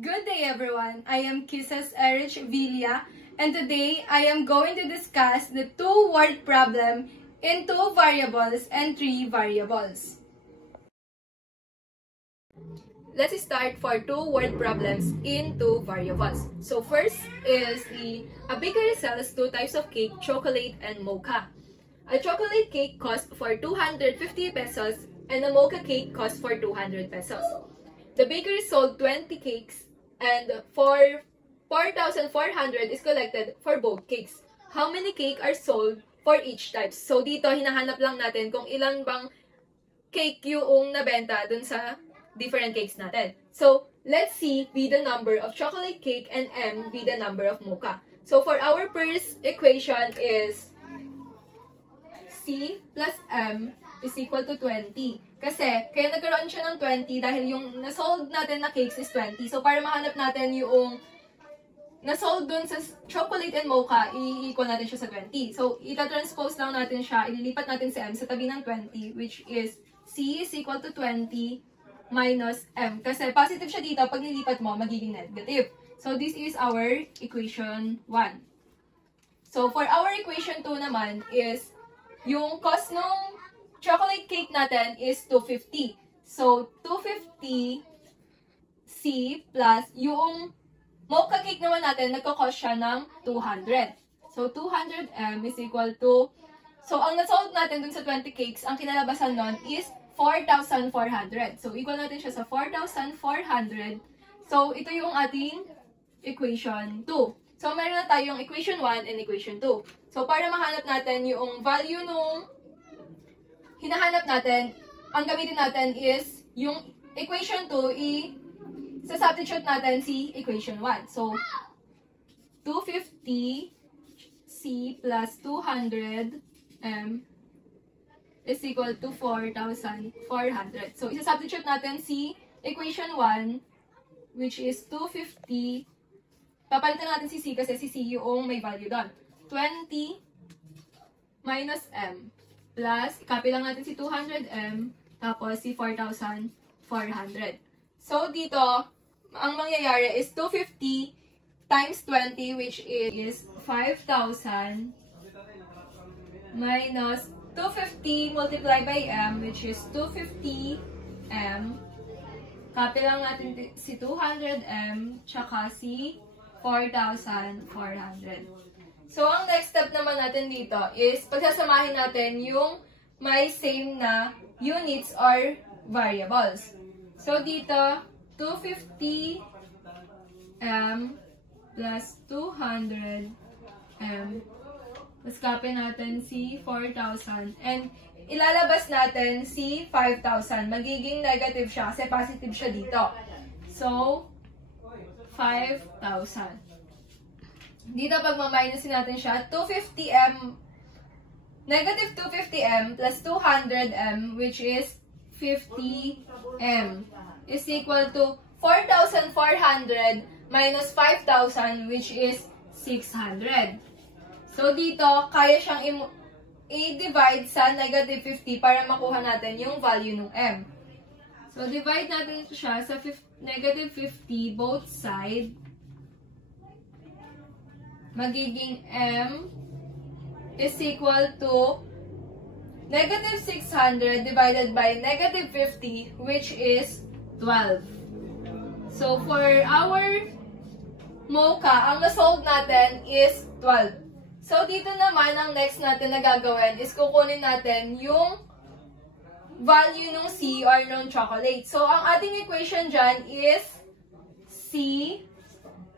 Good day everyone, I am Kisses Erich Villa and today I am going to discuss the two-word problem in 2 variables and 3 variables. Let's start for 2-word problems in 2 variables. So first is a bakery sells 2 types of cake, chocolate and mocha. A chocolate cake costs for 250 pesos and a mocha cake costs for 200 pesos. The bakery sold 20 cakes and for 4,400 is collected for both cakes. How many cake are sold for each type? So dito, hinahanap lang natin kung ilan bang cake yung nabenta dun sa different cakes natin. So let's see be the number of chocolate cake and M be the number of mocha. So for our first equation is C plus M is equal to 20. Kasi, kaya nagkaroon siya ng 20 dahil yung nasold natin na cakes is 20. So, para mahanap natin yung nasold dun sa chocolate and mocha, i-equal natin siya sa 20. So, ita-transpose lang natin siya, ililipat natin si M sa tabi ng 20, which is C is equal to 20 minus M. Kasi, positive siya dito, pag nilipat mo, magiging negative. So, this is our equation 1. So, for our equation 2 naman is, yung cost ng chocolate cake natin is 250. So, 250 C plus yung mocha cake naman natin, nagko-cost siya ng 200. So, 200 M is equal to, so, ang nasold natin dun sa 20 cakes, ang kinalabasan nun is 4,400. So, equal natin siya sa 4,400. So, ito yung ating equation 2. So, meron na tayong equation 1 and equation 2. So, para mahanap natin yung value nung hinahanap natin, ang gamitin natin is yung equation 2, sa-substitute natin si equation 1. So, 250 C plus 200 M is equal to 4,400. So, isa-substitute natin si equation 1, which is 250. Papalitan natin si C kasi si C yung may value doon. 20 minus M. Plus, copy lang natin si 200M, tapos si 4,400. So, dito, ang mangyayari is 250 times 20, which is 5,000, minus 250 multiplied by M, which is 250M. Copy lang natin si 200M, tsaka si 4,400. So, ang next step naman natin dito is pagsasamahin natin yung may same na units or variables. So, dito, 250M plus 200M. Tapos, copy natin si 4,000. And, ilalabas natin si 5,000. Magiging negative siya kasi positive siya dito. So, 5,000. Dito, pag ma-minusin natin siya, 250M, negative 250M plus 200M, which is 50M, is equal to 4,400 minus 5,000, which is 600. So, dito, kaya siyang i-divide sa negative 50 para makuha natin yung value ng M. So, divide natin siya sa negative 50 both sides. Magiging M is equal to negative 600 divided by negative 50, which is 12. So, for our mocha, ang nasold natin is 12. So, dito naman, ang next natin na gagawin is kukunin natin yung value ng C or ng chocolate. So, ang ating equation dyan is C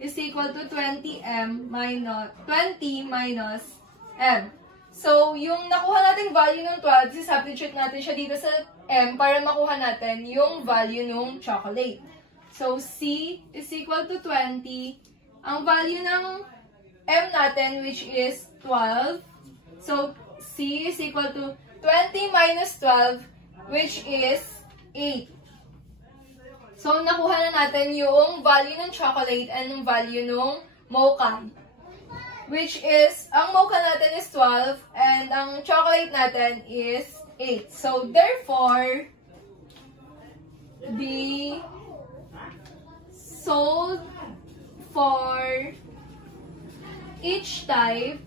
is equal to 20M minus 20 minus M. So, yung nakuha nating value ng 12, substitute natin siya dito sa M para makuha natin yung value ng chocolate. So, C is equal to 20. Ang value ng M natin, which is 12. So, C is equal to 20 minus 12, which is 8. So, nakuha na natin yung value ng chocolate and yung value ng mocha. Which is, ang mocha natin is 12 and ang chocolate natin is 8. So, therefore, the sold for each type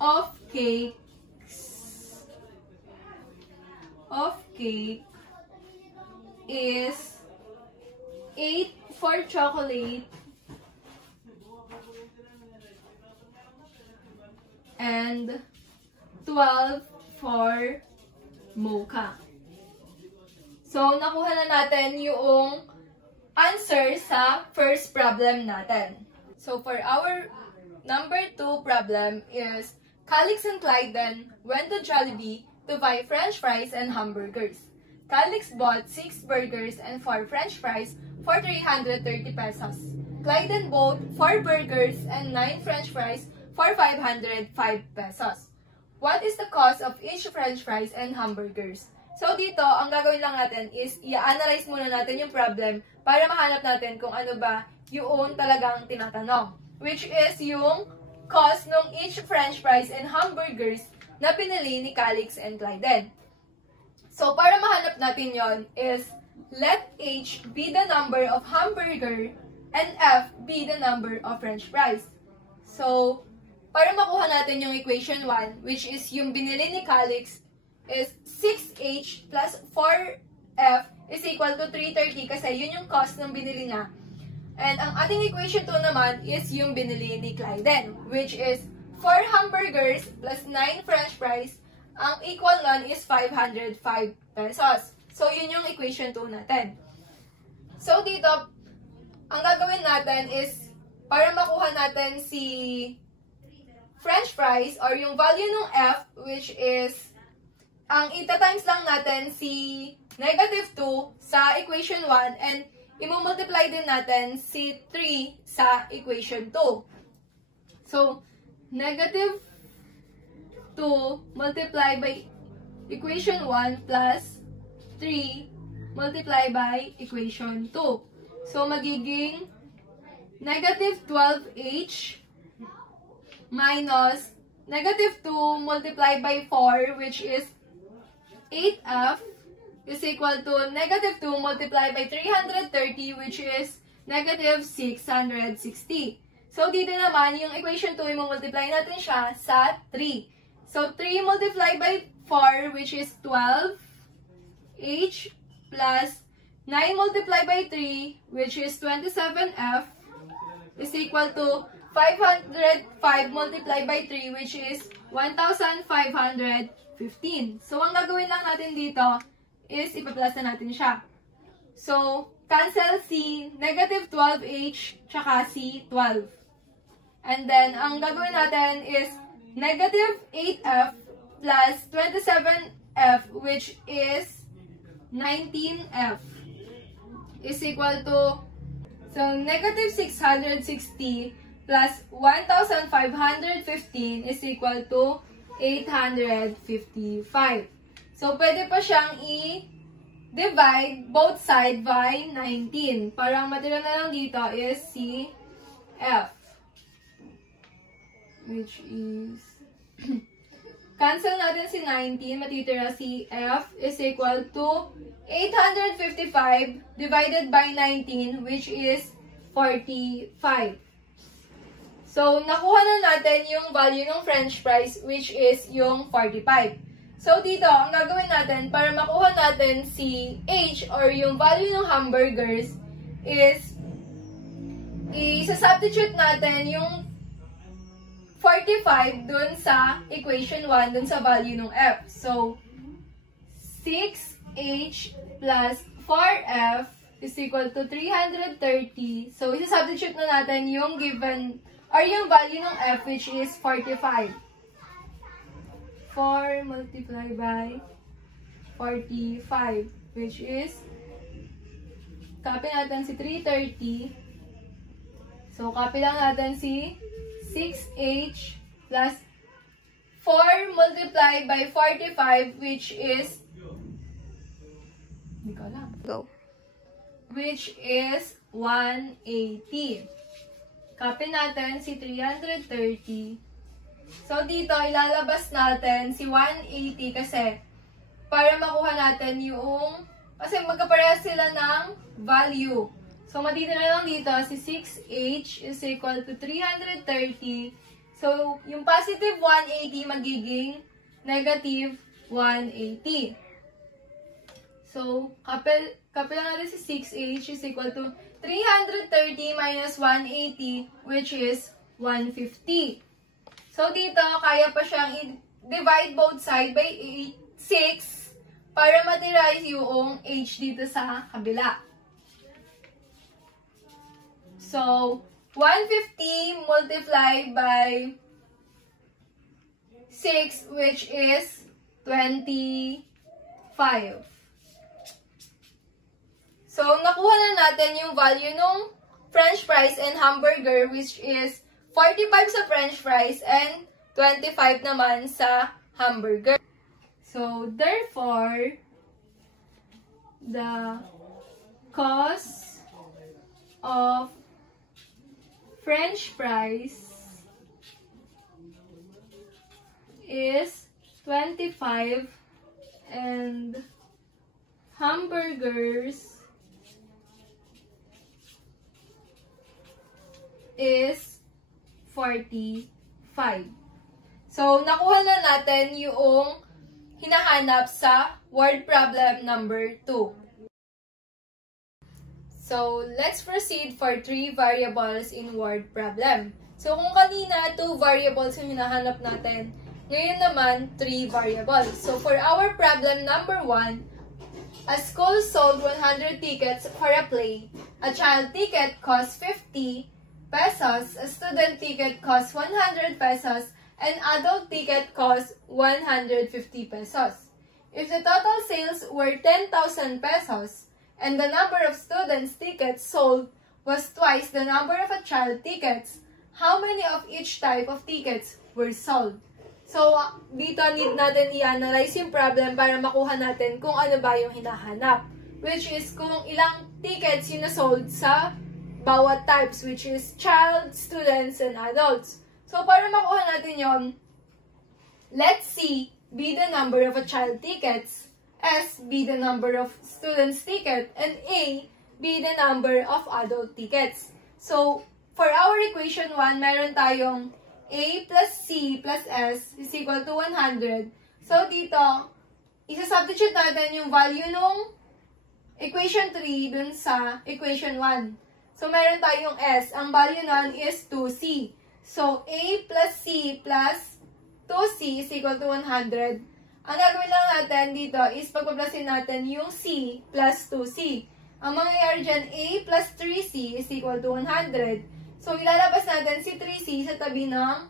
of cake is 8 for chocolate and 12 for mocha. So, nakuha na natin yung answer sa first problem natin. So, for our number 2 problem is, Calix and Clyden went to Jollibee to buy French fries and hamburgers. Calix bought 6 burgers and 4 French fries for 330 pesos. Clyden bought 4 burgers and 9 French fries for 505 pesos. What is the cost of each French fries and hamburgers? So dito, ang gagawin lang natin is i-analyze muna natin yung problem para mahanap natin kung ano ba yung talagang tinatanong. Which is yung cost ng each French fries and hamburgers na pinili ni Calix and Clyden. So para mahanap natin yon is let H be the number of hamburger and F be the number of French fries. So, para makuha natin yung equation 1, which is yung binili ni Calix, is 6H plus 4F is equal to 330 kasi yun yung cost ng binili niya. And ang ating equation 2 naman is yung binili ni Clyden, which is 4 hamburgers plus 9 French fries. Ang equal nun is 505 pesos. So, yun yung equation 2 natin. So, dito, ang gagawin natin is, para makuha natin si French fries or yung value ng F, which is, ang ita-times lang natin si negative 2 sa equation 1 and i-multiply din natin si 3 sa equation 2. So, negative 2 multiplied by equation 1 plus 3 multiplied by equation 2. So, magiging negative 12H minus negative 2 multiplied by 4, which is 8F, is equal to negative 2 multiplied by 330, which is negative 660. So, dito naman, yung equation 2, i-multiply natin siya sa 3. So, 3 multiplied by 4, which is 12H plus 9 multiplied by 3, which is 27F, is equal to 505 multiplied by 3, which is 1,515. So, ang gagawin lang natin dito is ipa-plus na natin siya. So, cancel si negative 12H tsaka si 12. And then, ang gagawin natin is negative 8F plus 27F, which is 19F, is equal to, so, negative 660 plus 1,515 is equal to 855. So, pwede pa siyang i-divide both side by 19. Parang matira na lang dito is si F, which is cancel natin si 19, matitira si F is equal to 855 divided by 19, which is 45. So, nakuha na natin yung value ng French fries, which is yung 45. So, dito, ang gagawin natin para makuha natin si H or yung value ng hamburgers is i-substitute natin yung 45 dun sa equation 1, dun sa value ng F. So, 6H plus 4F is equal to 330. So, i-substitute na natin yung given or yung value ng F, which is 45. 4 multiplied by 45, which is, copy natin si 330. So, copy lang natin si 6H plus 4 multiplied by 45, which is, hindi ko alam. Go. Which is 180. Copy natin si 330. So, dito, ilalabas natin si 180 kasi para makuha natin yung Kasi magkaparehas sila ng value. So, matitira lang dito, si 6H is equal to 330. So, yung positive 180 magiging negative 180. So, kapil natin si 6H is equal to 330 minus 180, which is 150. So, dito, kaya pa siyang i-divide both side by 6 para matira yung H dito sa kabila. So, 150 multiplied by 6, which is 25. So, nakuha na natin yung value ng French fries and hamburger, which is 45 sa French fries and 25 naman sa hamburger. So, therefore, the cost of French fries is 25 and hamburgers is 45. So, nakuha na natin yung hinahanap sa word problem number 2. So, let's proceed for 3 variables in word problem. So, kung kanina 2 variables yung hinahanap natin, ngayon naman 3 variables. So, for our problem number 1, a school sold 100 tickets for a play. A child ticket costs 50 pesos, a student ticket costs 100 pesos, and adult ticket costs 150 pesos. If the total sales were 10,000 pesos, and the number of students' tickets sold was twice the number of a child tickets, how many of each type of tickets were sold? So, dito need natin i-analyze yung problem para makuha natin kung ano ba yung hinahanap. Which is kung ilang tickets yung na-sold sa bawat types, which is child, students, and adults. So, para makuha natin yon, let's see, be the number of a child tickets, S be the number of students' ticket, and A be the number of adult tickets. So, for our equation 1, meron tayong A plus C plus S is equal to 100. So, dito, isa-substitute natin yung value nung equation 3 dun sa equation 1. So, meron tayong S. Ang value nun is 2C. So, A plus C plus 2C is equal to 100. Ang gagawin lang natin dito is pagpaplasin natin yung C plus 2C. Ang mangyayari dyan, A plus 3C is equal to 100. So, ilalabas natin si 3C sa tabi ng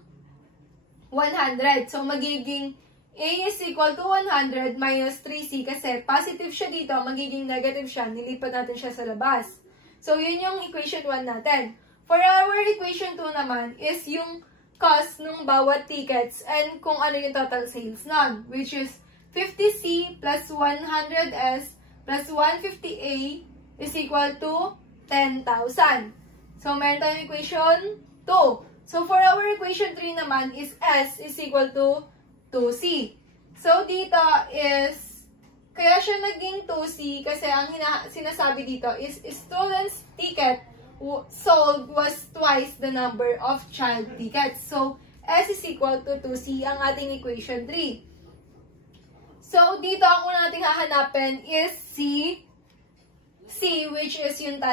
100. So, magiging A is equal to 100 minus 3C kasi positive siya dito, magiging negative siya. Nilipat natin siya sa labas. So, yun yung equation 1 natin. For our equation 2 naman is yung cost ng bawat tickets and kung ano yung total sales nun, which is 50C plus 100S plus 150A is equal to 10,000. So, meron tayong equation 2. So, for our equation 3 naman is S is equal to 2C. So, dito is, kaya siya naging 2C kasi ang sinasabi dito is student's ticket sold was twice the number of child tickets. So, S is equal to 2C ang ating equation 3. So, dito ang una nating hahanapin is C, which is yung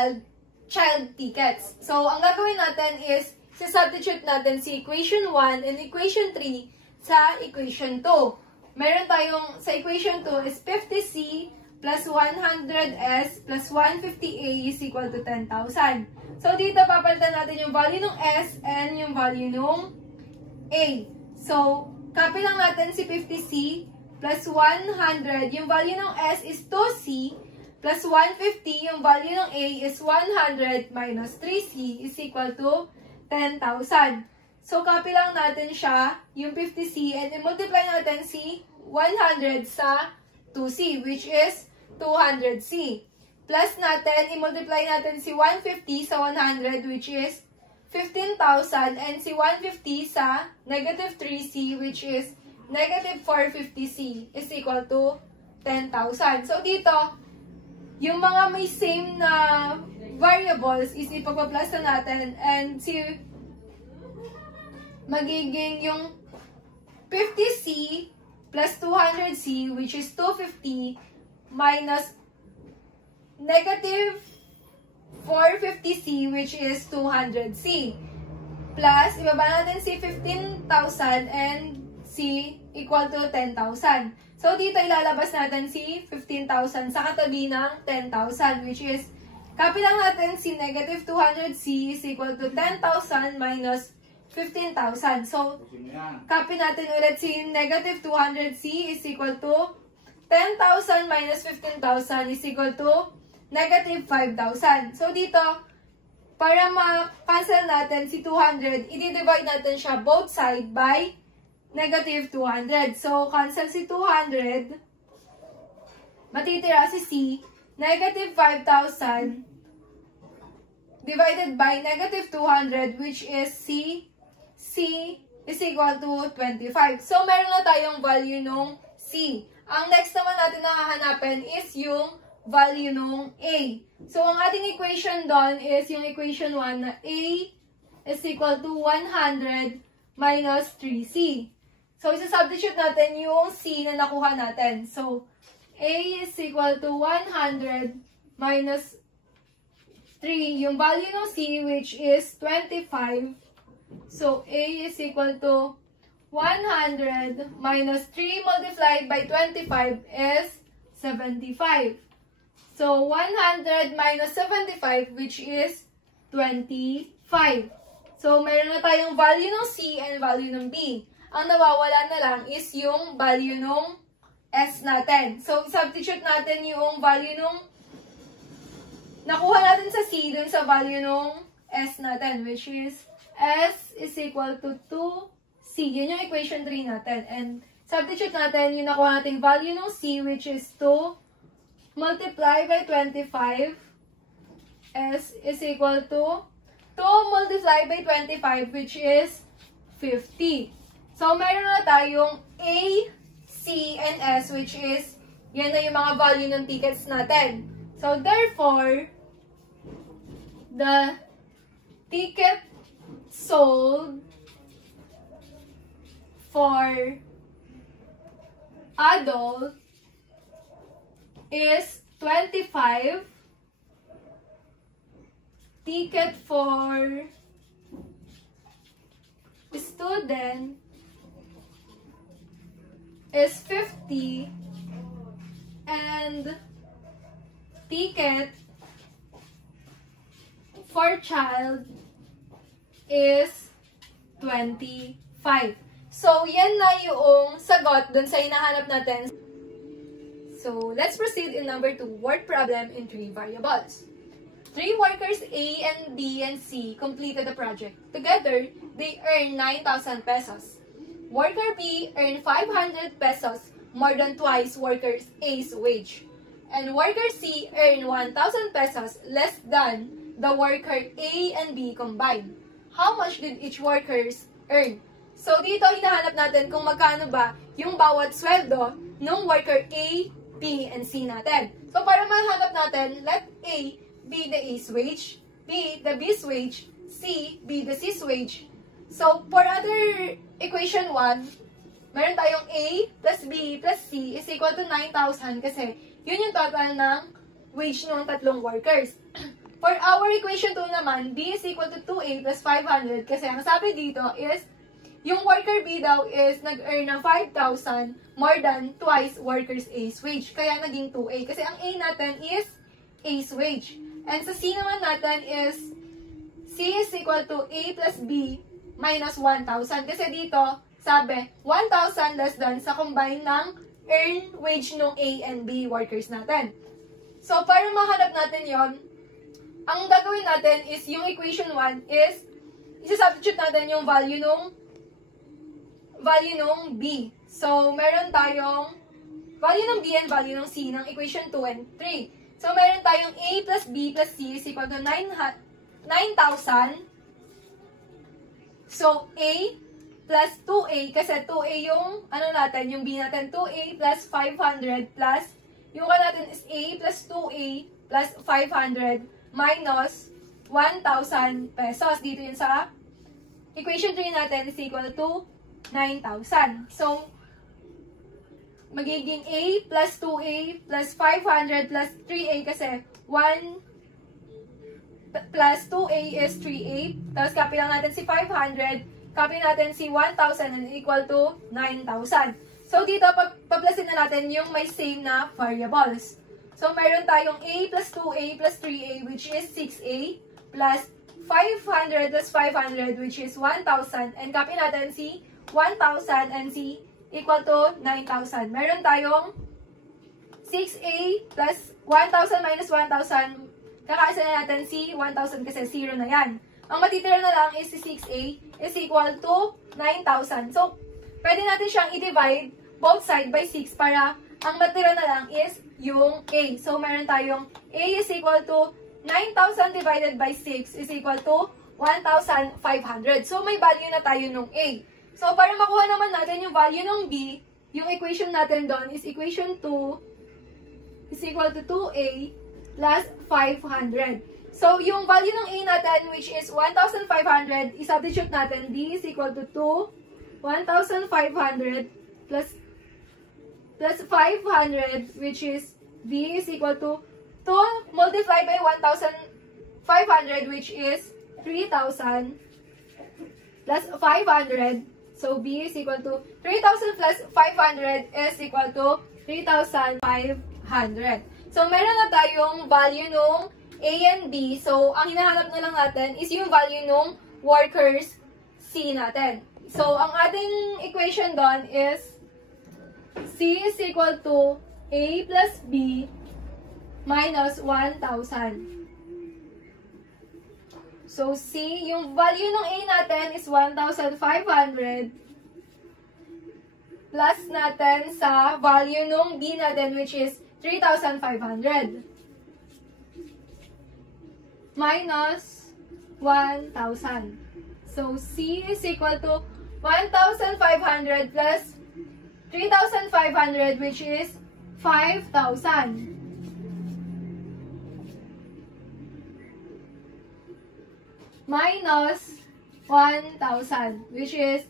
child tickets. So, ang gagawin natin is, substitute natin si equation 1 and equation 3 sa equation 2. Meron tayong, sa equation 2 is 50C plus 100S plus 150A is equal to 10,000. So, dito papalitan natin yung value ng S and yung value ng A. So, copy lang natin si 50C plus 100. Yung value ng S is 2C plus 150. Yung value ng A is 100 minus 3C is equal to 10,000. So, copy lang natin siya, yung 50C, and i-multiply natin si 100 sa 2C, which is 200C. Plus natin, i-multiply natin si 150 sa 100, which is 15,000, and si 150 sa negative 3C, which is negative 450C, is equal to 10,000. So, dito, yung mga may same na variables is ipagpa-plus na natin and magiging yung 50C plus 200C, which is 250, minus negative 450C, which is 200C. Plus, ibaba natin si 15,000 and C equal to 10,000. So, dito ilalabas natin si 15,000 sa katabi ng 10,000, which is, copy lang natin si negative 200C is equal to 10,000 minus 15,000. So, copy natin ulit si negative 200C is equal to 10,000 minus 15,000 is equal to negative 5,000. So, dito, para ma-cancel natin si 200, i-divide natin siya both side by negative 200. So, cancel si 200, matitira si C, negative 5,000 divided by negative 200, which is C is equal to 25. So, meron na tayong value nung C. Ang next naman natin na hahanapin is yung value nung A. So, ang ating equation doon is yung equation 1 na A is equal to 100 minus 3C. So, isa-substitute natin yung C na nakuha natin. So, A is equal to 100 minus 3. Yung value ng C, which is 25. So, A is equal to 100 minus 3 multiplied by 25 is 75. So, 100 minus 75, which is 25. So, meron na tayong value ng C and value ng B. Ang nawawala na lang is yung value ng S natin. So, substitute natin yung value ng nakuha natin sa C dun sa value ng S natin, which is S is equal to 2C. Yun yung equation 3 natin. And substitute natin yung nakuha nating value ng C, which is 2 multiply by 25. S is equal to 2 multiply by 25, which is 50. So, meron na tayong A, C, and S, which is, yan na yung mga value ng tickets natin. So, therefore, the ticket sold for adult is 25. Ticket for student is 50. And ticket for child is 25. So, yan na yung sagot dun sa hinahanap natin. So, let's proceed in number 2, word problem in 3 variables. 3 workers A and B and C completed the project. Together, they earned 9,000 pesos. Worker B earned 500 pesos, more than twice worker A's wage. And worker C earned 1,000 pesos, less than the worker A and B combined. How much did each workers earn? So, dito hinahanap natin kung magkano ba yung bawat sweldo ng worker A, B, and C natin. So, para mahanap natin, let A be the A's wage, B the B's wage, C be the C's wage. So, for other equation 1, meron tayong A plus B plus C is equal to 9,000 kasi yun yung total ng wage ng tatlong workers. For our equation 2 naman, B is equal to 2A plus 500 kasi ang sabi dito is yung worker B daw is nag-earn ng 5,000 more than twice workers A's wage. Kaya naging 2A. Kasi ang A natin is A's wage. And sa C naman natin is C is equal to A plus B minus 1,000. Kasi dito, sabi, 1,000 less than sa combine ng earn wage ng A and B workers natin. So, para mahanap natin yon, ang gagawin natin is yung equation 1 is isa-substitute natin yung value nung B. So, meron tayong value ng B and value ng C ng equation 2 and 3. So, meron tayong A plus B plus C is equal to 9,000. So, A plus 2A, kasi 2A yung, ano natin, yung B natin, 2A plus 500 plus yung natin is A plus 2A plus 500 minus 1,000 pesos. Dito yun sa equation 3 natin is equal to 9,000. So, magiging A plus 2A plus 500 plus 3A kasi 1 plus 2A is 3A. Tapos copy lang natin si 500, copy natin si 1,000 and equal to 9,000. So, dito, paplasin na natin yung may same na variables. So, meron tayong A plus 2A plus 3A which is 6A plus 500 plus 500 which is 1,000 and copy natin si 1,000 and si equal to 9,000. Meron tayong 6A plus 1,000 minus 1,000. Kakaisa na natin si 1,000 kasi 0 na yan. Ang matitira na lang is si 6A is equal to 9,000. So, pwede natin siyang i-divide both side by 6 para ang matira na lang is yung A. So, meron tayong A is equal to 9,000 divided by 6 is equal to 1,500. So, may value na tayo nung A. So, para makuha naman natin yung value ng B, yung equation natin doon is equation 2 is equal to 2A plus 500. So, yung value ng A natin, which is 1,500, isubstitute natin. B is equal to 2, 1,500 plus 500, which is B is equal to 2 multiplied by 1,500, which is 3,000 plus 500. So, B is equal to 3,000 plus 500 is equal to 3,500. So, meron na tayong value nung A and B. So, ang hinahanap na lang natin is yung value nung workers C natin. So, ang ating equation doon is C is equal to A plus B minus 1,000. So, C, yung value ng A natin is 1,500 plus natin sa value ng B natin which is 3,500 minus 1,000. So, C is equal to 1,500 plus 3,500 which is 5,000. Minus 1,000, which is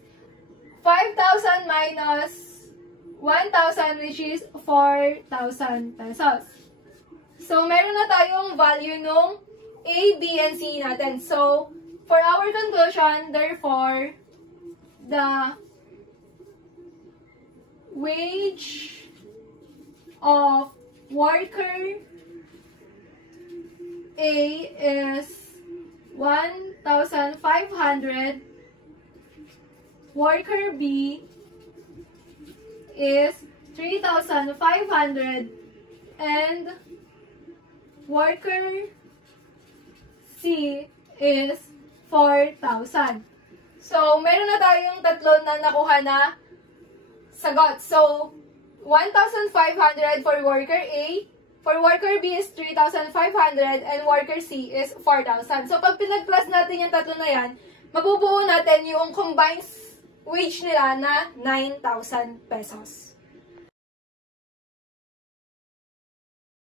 5,000 minus 1,000, which is 4,000 pesos. So, meron na tayong value nung A, B, and C natin. So, for our conclusion, therefore, the wage of worker A is 1,500, worker B is 3,500, and worker C is 4,000. So, meron na tayong tatlo na nakuha na sagot. So, 1,500 for worker A, for worker B is 3,500, and worker C is 4,000. So, pag pinag-plus natin yung tatlo na yan, mabubuo natin yung combined wage nila na 9,000 pesos.